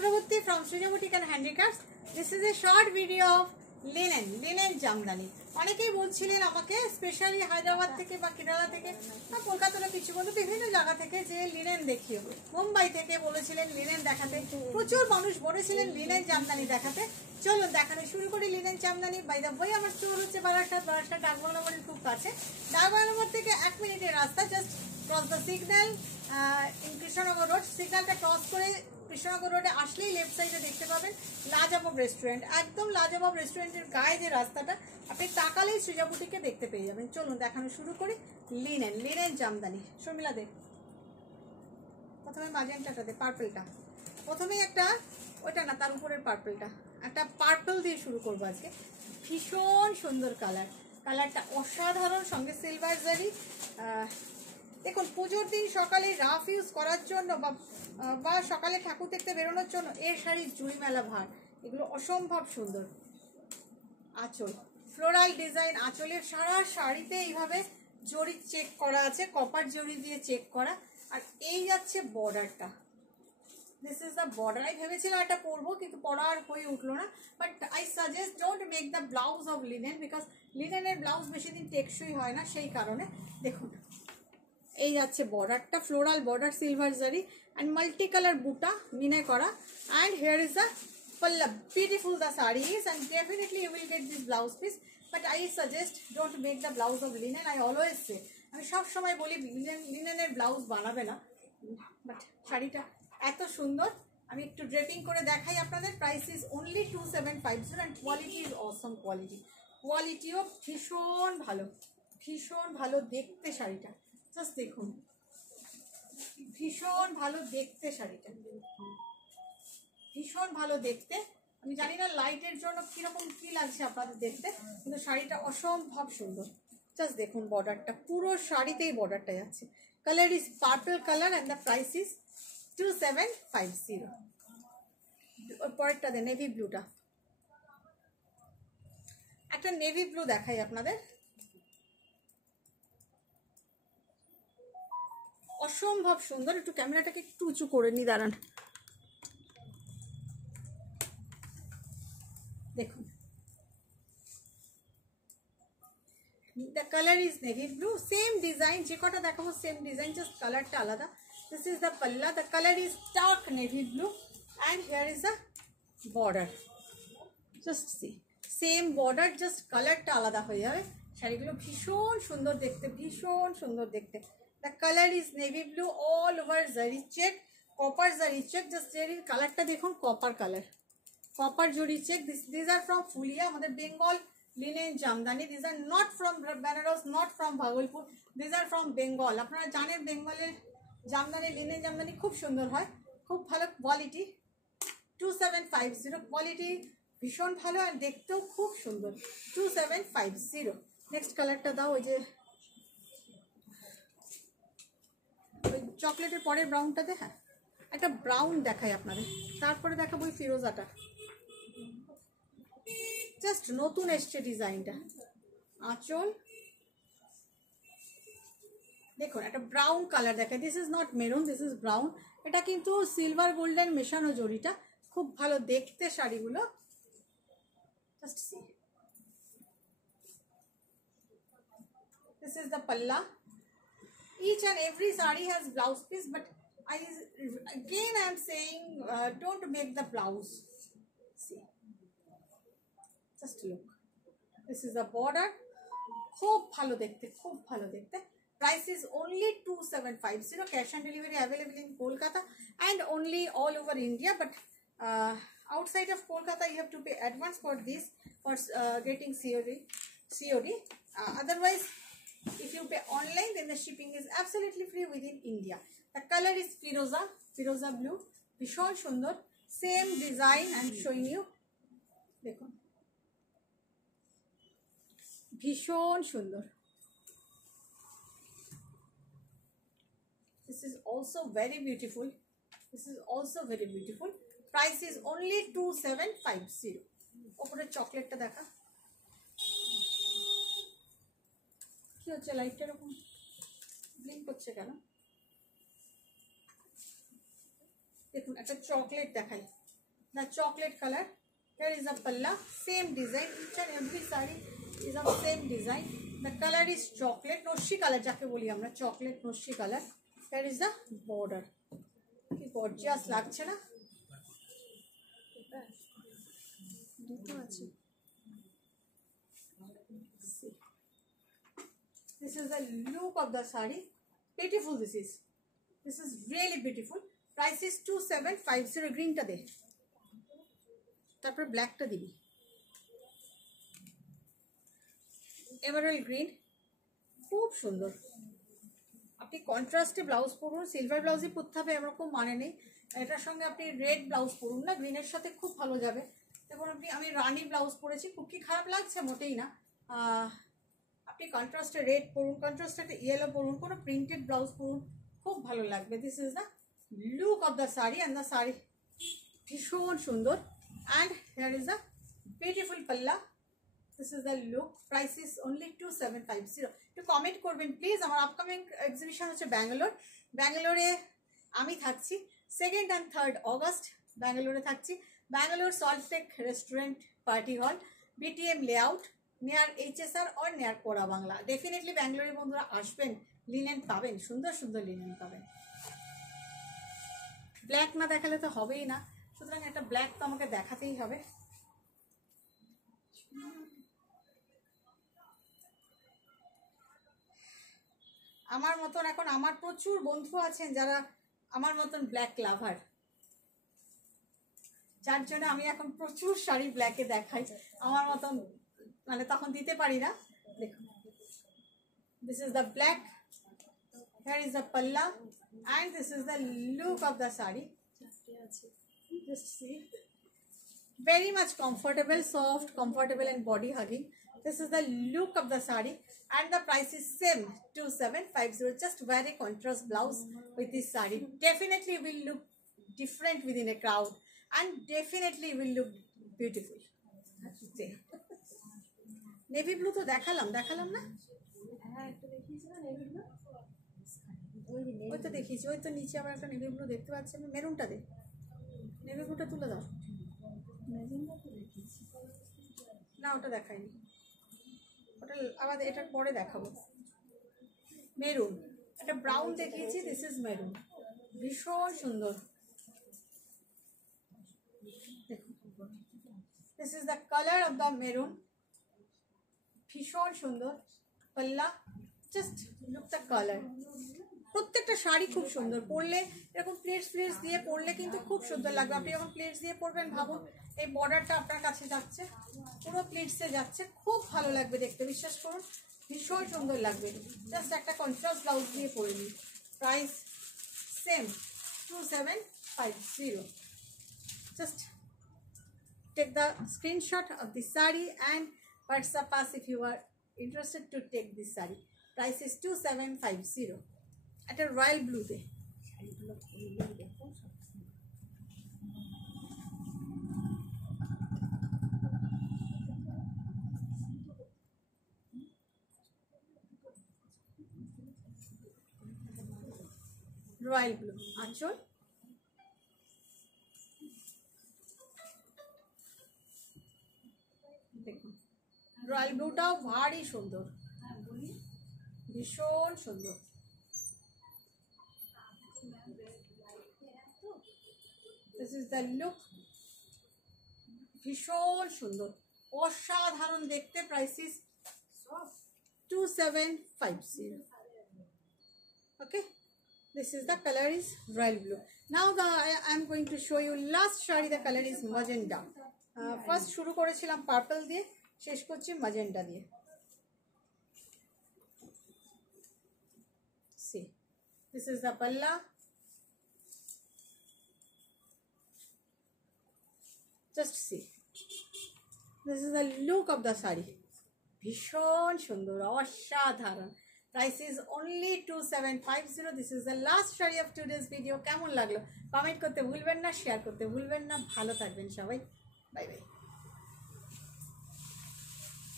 Chakraborty from Sriya Boutique and Handicrafts. This is a short video of linen Jamdani. অনেকেই বলছিলেন আমাকে specially Hyderabad থেকে বা কেরালা থেকে বা কলকাতার কিছু বন্ধু বিভিন্ন জায়গা থেকে যে লিনেন দেখিও, মুম্বাই থেকে বলেছিলেন লিনেন দেখাতে, প্রচুর মানুষ বলেছিলেন লিনেন জামদানি দেখাতে। চলুন দেখানো শুরু করি linen jamdani. By the way আমার স্টোর হচ্ছে বারাসাত ডাকবাংলা মোড়ের খুব কাছে। ডাকবাংলা মোড় থেকে 1 মিনিটের রাস্তা, just cross the signal in Krishnanagar road. সিগন্যালটা ক্রস করে কৃষ্ণনগর রোডে আসলেই লেফট সাইডে দেখতে পাবেন লাজবাব রেস্টুরেন্ট। একদম লাজবাব রেস্টুরেন্টের গায়ে যে রাস্তাটা, আপনি তাকালেই সৃজা বুটিকে দেখতে পেয়ে যাবেন। চলুন দেখানো শুরু করি লিনেন জামদানি। শর্মিলা দে, প্রথমে ম্যাজেন্টাটা দে, পার্পলটা প্রথমেই একটা, ওইটা না তার উপরের পার্পলটা, একটা পার্পল দিয়ে শুরু করবো আজকে। ভীষণ সুন্দর কালারটা অসাধারণ, সঙ্গে সিলভার জারি। দেখুন পুজোর দিন সকালে রাফ ইউজ করার জন্য বা সকালে ঠাকুর দেখতে বেরোনোর জন্য এর শাড়ির জুই মেলা ভার, এগুলো অসম্ভব সুন্দর। আঁচল ফ্লোরাল ডিজাইন, আঁচলের সারা শাড়িতে এইভাবে জরি চেক করা আছে, কপার জরি দিয়ে চেক করা। আর এই যাচ্ছে বর্ডারটা, দিস ইজ দ্য বর্ডার। আমি ভেবেছিলাম এটা পরবো কিন্তু পরার হয়ে উঠলো না, but I suggest don't make the blouse of linen, because লিনেনের ব্লাউজ বেশি দিন টেকসই হয় না, সেই কারণে। দেখুন এই যাচ্ছে বর্ডারটা, ফ্লোরাল বর্ডার, সিলভার জারি অ্যান্ড মাল্টি কালার বুটা মিনে করা। And here is the palla. Beautiful the saree is, and definitely you will get this blouse piece, but I suggest don't make the blouse of linen. I always say, আমি সব সময় বলি লিনেনের blouse বানাবে না, but শাড়িটা এত সুন্দর। আমি একটু ড্রেপিং করে দেখাই আপনাদের। Price is only 2750 and quality is অসম কোয়ালিটিও ভীষণ ভালো দেখতে শাড়িটা। জাস্ট দেখুন, ভীষণ ভালো দেখতে শাড়িটা, ভীষণ ভালো দেখতে। আমি জানি না লাইটের জন্য কিরকম কি লাগছে আপনাদের দেখতে, কিন্তু শাড়িটা অসম্ভব সুন্দর। জাস্ট দেখুন বর্ডারটা, পুরো শাড়িতেই বর্ডারটা যাচ্ছে। Colour is purple colour and the price is 2750। পরেরটা দেন নেভি ব্লুটা, একটা নেভি ব্লু দেখাই আপনাদের। অসম্ভব সুন্দর। একটু ক্যামেরাটাকে একটু উঁচু করে নি, দাঁড়ান। দেখুন the color is navy blue, same design, যে কটা দেখাবো সেম ডিজাইন, জাস্ট কালারটা আলাদা। this is the palla, the color is dark navy blue and here is the border, just see, same border, just কালারটা আলাদা হয়ে যাবে। শাড়িগুলো ভীষণ সুন্দর দেখতে, the color is navy blue all over zari check, copper zari check, just জরির কালারটা দেখুন, copper zari check. This are from Phulia, আমাদের Bengal linen jamdani. This are not from Benaras, not from Bhagalpur, this are from Bengal. আপনারা জানেন বেঙ্গলের জামদানি, লিনেন জামদানি খুব সুন্দর হয়, খুব ভালো কোয়ালিটি। 2750, কোয়ালিটি ভীষণ ভালো আর দেখতেও খুব সুন্দর। 2750। নেক্সট কালারটা দাও, ওই যে ওই চকলেটের পরের ব্রাউনটাতে। হ্যাঁ, একটা ব্রাউন দেখাই আপনাদের, তারপরে দেখাবো ওই ফিরোজাটা। জাস্ট নতুন এসছে ডিজাইনটা। আঁচল দেখুন, একটা ব্রাউন কালার দেখায়। This is not maroon, this is brown. এটা কিন্তু সিলভার গোল্ডেন মেশানো জরিটা, খুব ভালো দেখতে শাড়িগুলো। Just see, this is the পাল্লা। Each and every saree has blouse piece, but I am saying don't make the blouse. See, just look, this is the border, খুব ভালো দেখতে। Price is only 2750, cash on delivery available in Kolkata and only all over India, but outside of Kolkata you have to pay advance for this, for getting COD. Otherwise if you pay online, then the shipping is absolutely free within India. The color is firoza blue, ভীষণ সুন্দর, same design I am showing you. দেখুন ভীষণ সুন্দর। This is also very beautiful. Price is only 2750. ওপরে চকলেটটা দেখা, কি হচ্ছে লাইটটা এরকম ব্লিঙ্ক করছে কেন? দেখুন একটা চকলেট দেখাই, the chocolate color. Here is the palla, same design. Each and every saree is of same design. The color is chocolate noshi color, jake boli amra chocolate noshi color. Here is the border. Ki gorgeous lagche na? This is the look of the saree. Beautiful this is. This is really beautiful. Price is 2750. Green ta de. তারপর ব্ল্যাকটা দিবি, Emerald green, খুব সুন্দর। আপনি কন্ট্রাস্টে blouse পরুন, silver ব্লাউজই পরতে হবে এরকম মানে নেই, এটার সঙ্গে আপনি রেড ব্লাউজ পরুন না, গ্রিনের সাথে খুব ভালো যাবে। দেখুন আমি রানি ব্লাউজ পরেছি, খুব কি খারাপ লাগছে? মোটেই না। আপনি কন্ট্রাস্টে রেড পরুন, কন্ট্রাস্টে একটা ইয়েলো পরুন, কোনো প্রিন্টেড ব্লাউজ পরুন, খুব ভালো লাগবে। This is the look of the sari and the sari ভীষণ সুন্দর। And here is a beautiful palla. This is the look. Price is only 2750. To comment করবেন প্লিজ। আমার আপকামিং এক্সিবিশন হচ্ছে ব্যাঙ্গালোর। ব্যাঙ্গালোরে আমি থাকছি 2nd and 3rd অগস্ট। ব্যাঙ্গালোরে থাকছি, ব্যাঙ্গালোর সল্টলেক রেস্টুরেন্ট পার্টি হল, BTM layout, near HSR or near কোরা বাংলা। ডেফিনেটলি ব্যাঙ্গালোরের বন্ধুরা আসবেন, লিনেন পাবেন, সুন্দর সুন্দর লিনেন পাবেন। ব্ল্যাক না দেখালে তো হবেই না, সুতরাং একটা ব্ল্যাক তো আমাকে দেখাতেই হবে। আমার মতন এখন আমার প্রচুর বন্ধু আছেন যারা আমার মতন ব্ল্যাক লাভার, যার জন্য আমি এখন প্রচুর শাড়ি ব্ল্যাকে দেখাই। আমার মতন মানে তখন দিতে পারি না। দেখুন, this is the black, here is the palla and this is the look of the sari. Just see, very much comfortable, soft, comfortable and body hugging. This is the look of the saree and the price is same 2750. Just wear a contrast blouse with this saree. Definitely will look different within a crowd and definitely will look beautiful. Navy blue to দেখালাম না? হ্যাঁ একটু দেখিয়েছি না navy blue. ওই তো দেখিয়েছি, ওই তো নিচে আবার একটা নেভি ব্লু দেখতে পাচ্ছি আমি। মেরুনটা দে, নেভি ব্লুটা তুলে দাও। না ওটা দেখাইনি, ওটা আবার এটার পরে দেখাবো। মেরুন, একটা ব্রাউন দেখিয়েছি, দিস ইজ মেরুন, ভীষণ সুন্দর। This is the colour of the maroon, ভীষণ সুন্দর। পাল্লা, জাস্ট লুক দ্য কালার। প্রত্যেকটা শাড়ি খুব সুন্দর, পরলে এরকম প্লেটস দিয়ে পরলে কিন্তু খুব সুন্দর লাগবে। আপনি যখন প্লেটস দিয়ে পরবেন, ভাবুন এই বর্ডারটা আপনার কাছে যাচ্ছে, পুরো প্লেটসে যাচ্ছে, খুব ভালো লাগবে দেখতে, বিশ্বাস করুন ভীষণ সুন্দর লাগবে। জাস্ট একটা কন্ট্রাস্ট ব্লাউজ দিয়ে পরে নিই। Price same 2750. Just take the screenshot of this sari and WhatsApp us if you are interested to take this sari. Price is 2750। একটা রয়্যাল ব্লুতে, রয়্যাল ব্লু আঁচল, দেখুন রয়্যাল ব্লুটাও ভারী সুন্দর, ভীষণ সুন্দর। This is the look, ভীষণ সুন্দর, অসাধারণ দেখতে। Price is 2750. Okay, this is the color is royal blue. Now I am going to show you last shari. The color is magenta. First শুরু করেছিলাম পার্পল দিয়ে, শেষ করছি magenta দিয়ে। See, this is the palla. Just see, this is the look of the saree. ভীষণ সুন্দর, অসাধারণ। Price is only 2750. This is the last sari of today's video. কেমন লাগলো কমেন্ট করতে ভুলবেন না, শেয়ার করতে ভুলবেন না। ভালো থাকবেন সবাই, বাই বাই।